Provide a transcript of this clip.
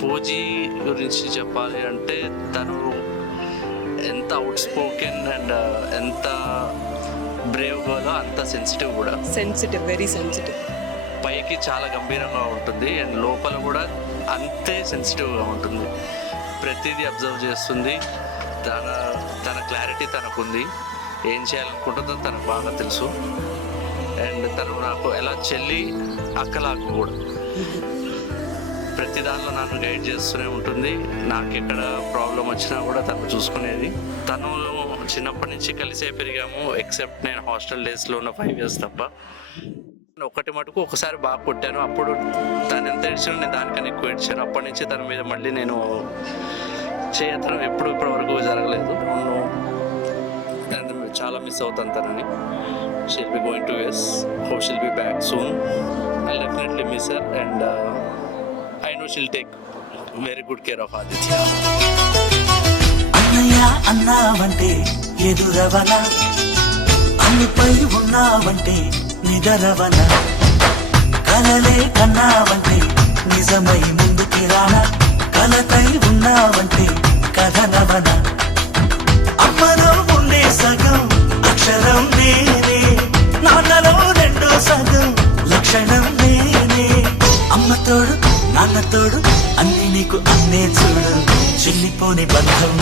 పూజీ గురించి చెప్పాలి అంటే తను ఎంత అవుట్ స్పోకెన్ అండ్ ఎంత బ్రేవ్ గోలో అంత సెన్సిటివ్ కూడా. Very sensitive. పైకి చాలా గంభీరంగా ఉంటుంది అండ్ లోపల కూడా అంతే సెన్సిటివ్గా ఉంటుంది. ప్రతిదీ అబ్జర్వ్ చేస్తుంది. తన క్లారిటీ తనకుంది. ఏం చేయాలనుకుంటుందో తనకు బాగా తెలుసు. అండ్ తను నాకు ఎలా చెల్లి అక్కలాగా కూడా ప్రతి దానిలో నన్ను గైడ్ చేస్తూనే ఉంటుంది. నాకు ఎక్కడ ప్రాబ్లం వచ్చినా కూడా తను చూసుకునేది. తను చిన్నప్పటి నుంచి కలిసే పెరిగాము, ఎక్సెప్ట్ నేను హాస్టల్ డేస్లో ఉన్న 5 years తప్ప. ఒకటి మటుకు ఒకసారి బాగా కొట్టాను. అప్పుడు తను ఎంత ఏడ్చాను నేను దానికన్నా ఎక్కువ ఏడ్చాను. అప్పటి నుంచి తన మీద మళ్ళీ నేను చేయతనం ఇప్పటి వరకు జరగలేదు. చాలా మిస్ అవుతాను తనని. She'll be going to US. Hope she'll be back soon. I definitely miss her and I know she'll take very good care of Aditya. అన్నయ్య అన్నావంటే ఎదురవన, అన్నిపై ఉన్నావంటే నిదరవన, కలలే కన్నావంటే నిజమై ముందుకి రానా, కలతై ఉన్నావంటే కథనవన. అమ్మలో ఉండే సగం అక్షరం నేనే, నాన్నలో రెండో సగం లక్షణం నేనే. అమ్మతోడు నాన్నతోడు అన్ని నీకు అన్నే చూడు, చెల్లిపోని బంధం